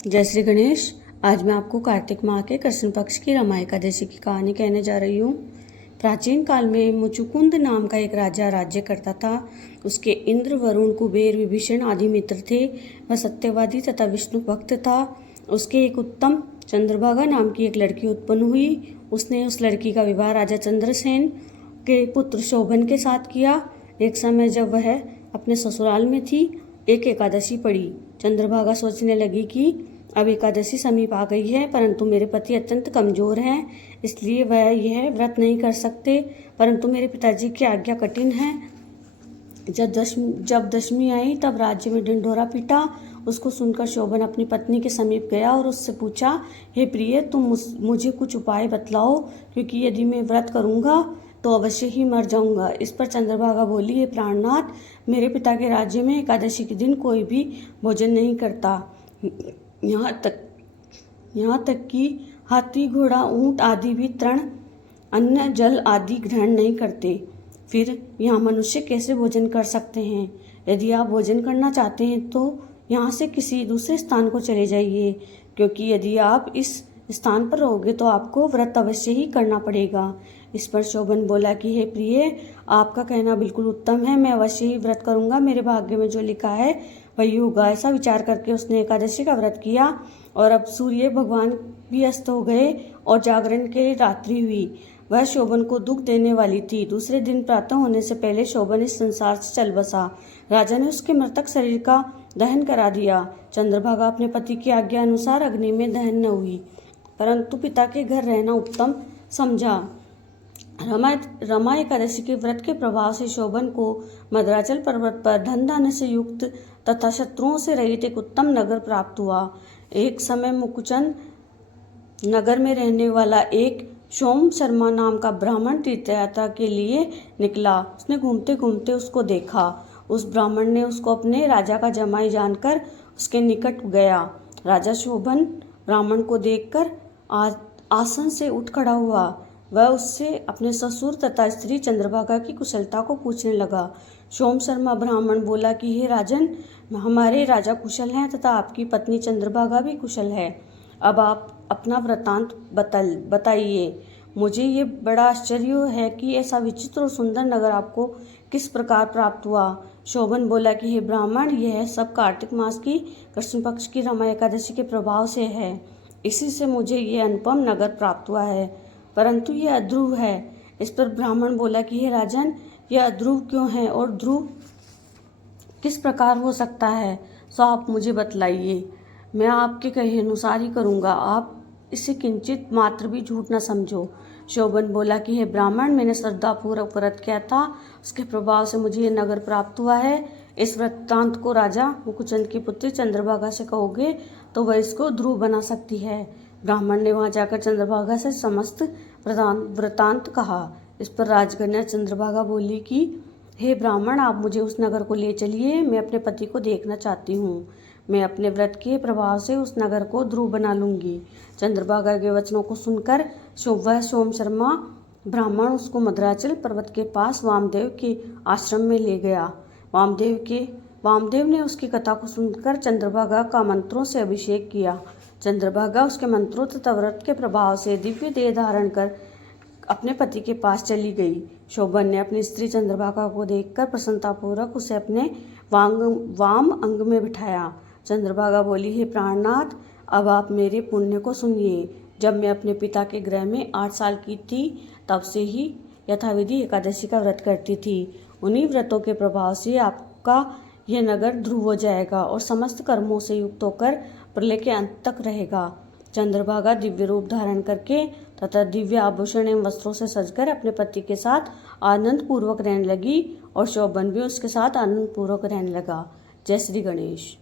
जय श्री गणेश। आज मैं आपको कार्तिक माह के कृष्ण पक्ष की रमा एकादशी की कहानी कहने जा रही हूँ। प्राचीन काल में मुचुकुंद नाम का एक राजा राज्य करता था। उसके इंद्र, वरुण, कुबेर, विभीषण आदि मित्र थे। वह सत्यवादी तथा विष्णु भक्त था। उसके एक उत्तम चंद्रभागा नाम की एक लड़की उत्पन्न हुई। उसने उस लड़की का विवाह राजा चंद्रसेन के पुत्र शोभन के साथ किया। एक समय जब वह अपने ससुराल में थी, एक एकादशी पड़ी। चंद्रभागा सोचने लगी कि अब एकादशी समीप आ गई है, परंतु मेरे पति अत्यंत कमजोर हैं, इसलिए वह यह व्रत नहीं कर सकते। परंतु मेरे पिताजी की आज्ञा कठिन है। जब दशमी आई तब राज्य में ढिंढोरा पीटा। उसको सुनकर शोभन अपनी पत्नी के समीप गया और उससे पूछा, हे प्रिय, तुम मुझे कुछ उपाय बतलाओ, क्योंकि यदि मैं व्रत करूँगा तो अवश्य ही मर जाऊंगा। इस पर चंद्रभागा बोली, हे प्राणनाथ, मेरे पिता के राज्य में एकादशी के दिन कोई भी भोजन नहीं करता। यहाँ तक कि हाथी, घोड़ा, ऊंट आदि भी तृण, अन्न, जल आदि ग्रहण नहीं करते। फिर यहाँ मनुष्य कैसे भोजन कर सकते हैं? यदि आप भोजन करना चाहते हैं तो यहाँ से किसी दूसरे स्थान को चले जाइए, क्योंकि यदि आप इस स्थान पर रहोगे तो आपको व्रत अवश्य ही करना पड़ेगा। इस पर शोभन बोला कि हे प्रिय, आपका कहना बिल्कुल उत्तम है, मैं अवश्य ही व्रत करूंगा। मेरे भाग्य में जो लिखा है वही होगा। ऐसा विचार करके उसने एकादशी का व्रत किया। और अब सूर्य भगवान भी अस्त हो गए और जागरण के रात्रि हुई। वह शोभन को दुख देने वाली थी। दूसरे दिन प्रातः होने से पहले शोभन इस संसार से चल बसा। राजा ने उसके मृतक शरीर का दहन करा दिया। चंद्रभागा अपने पति की आज्ञा अनुसार अग्नि में दहन न हुई, परंतु पिता के घर रहना उत्तम समझा। रमा एकादशी के व्रत के प्रभाव से शोभन को मद्राचल पर्वत पर धन धान्य से युक्त तथा शत्रुओं से रहित एक उत्तम नगर प्राप्त हुआ। एक समय मुकुचन नगर में रहने वाला एक सोम शर्मा नाम का ब्राह्मण तीर्थयात्रा के लिए निकला। उसने घूमते घूमते उसको देखा। उस ब्राह्मण ने उसको अपने राजा का जमाई जानकर उसके निकट गया। राजा शोभन ब्राह्मण को देखकर आसन से उठ खड़ा हुआ। वह उससे अपने ससुर तथा स्त्री चंद्रभागा की कुशलता को पूछने लगा। सोम शर्मा ब्राह्मण बोला कि हे राजन, हमारे राजा कुशल हैं तथा आपकी पत्नी चंद्रभागा भी कुशल है। अब आप अपना वृतांत बताइए। मुझे ये बड़ा आश्चर्य है कि ऐसा विचित्र और सुंदर नगर आपको किस प्रकार प्राप्त हुआ। शोभन बोला कि हे ब्राह्मण, यह सब कार्तिक मास की कृष्ण पक्ष की रमा एकादशी के प्रभाव से है। इसी से मुझे ये अनुपम नगर प्राप्त हुआ है, परंतु यह अध्रुव है। इस पर ब्राह्मण बोला कि हे राजन, यह अध्रुव क्यों है और ध्रुव किस प्रकार हो सकता है, सो आप मुझे बतलाइए। मैं आपके कहे अनुसार ही करूँगा, आप इसे किंचित मात्र भी झूठ न समझो। शोभन बोला कि हे ब्राह्मण, मैंने श्रद्धापूर्वक व्रत किया था, उसके प्रभाव से मुझे यह नगर प्राप्त हुआ है। इस वृत्तांत को राजा मुकुचंद की पुत्री चंद्रभागा से कहोगे तो वह इसको ध्रुव बना सकती है। ब्राह्मण ने वहां जाकर चंद्रभागा से समस्त वृतांत कहा। इस पर राजकन्या चंद्रभागा बोली कि हे ब्राह्मण, आप मुझे उस नगर को ले चलिए, मैं अपने पति को देखना चाहती हूँ। मैं अपने व्रत के प्रभाव से उस नगर को ध्रुव बना लूंगी। चंद्रभागा के वचनों को सुनकर वह सोम शर्मा ब्राह्मण उसको मद्राचल पर्वत के पास वामदेव के आश्रम में ले गया। वामदेव ने उसकी कथा को सुनकर चंद्रभागा का मंत्रों से अभिषेक किया। चंद्रभागा उसके मंत्रों तथा व्रत के प्रभाव से दिव्य देह धारण कर अपने पति के पास चली गई। शोभन ने अपनी स्त्री चंद्रभागा को देखकर प्रसन्नतापूर्वक उसे अपने वाम अंग में बिठाया। चंद्रभागा बोली, हे प्राणनाथ, अब आप मेरे पुण्य को सुनिए। जब मैं अपने पिता के गृह में 8 साल की थी, तब से ही यथाविधि एकादशी का व्रत करती थी। उन्हीं व्रतों के प्रभाव से आपका यह नगर ध्रुव हो जाएगा और समस्त कर्मों से युक्त होकर प्रलय के अंत तक रहेगा। चंद्रभागा दिव्य रूप धारण करके तथा दिव्य आभूषण एवं वस्त्रों से सजकर अपने पति के साथ आनंद पूर्वक रहने लगी और शोभन भी उसके साथ आनंद पूर्वक रहने लगा। जय श्री गणेश।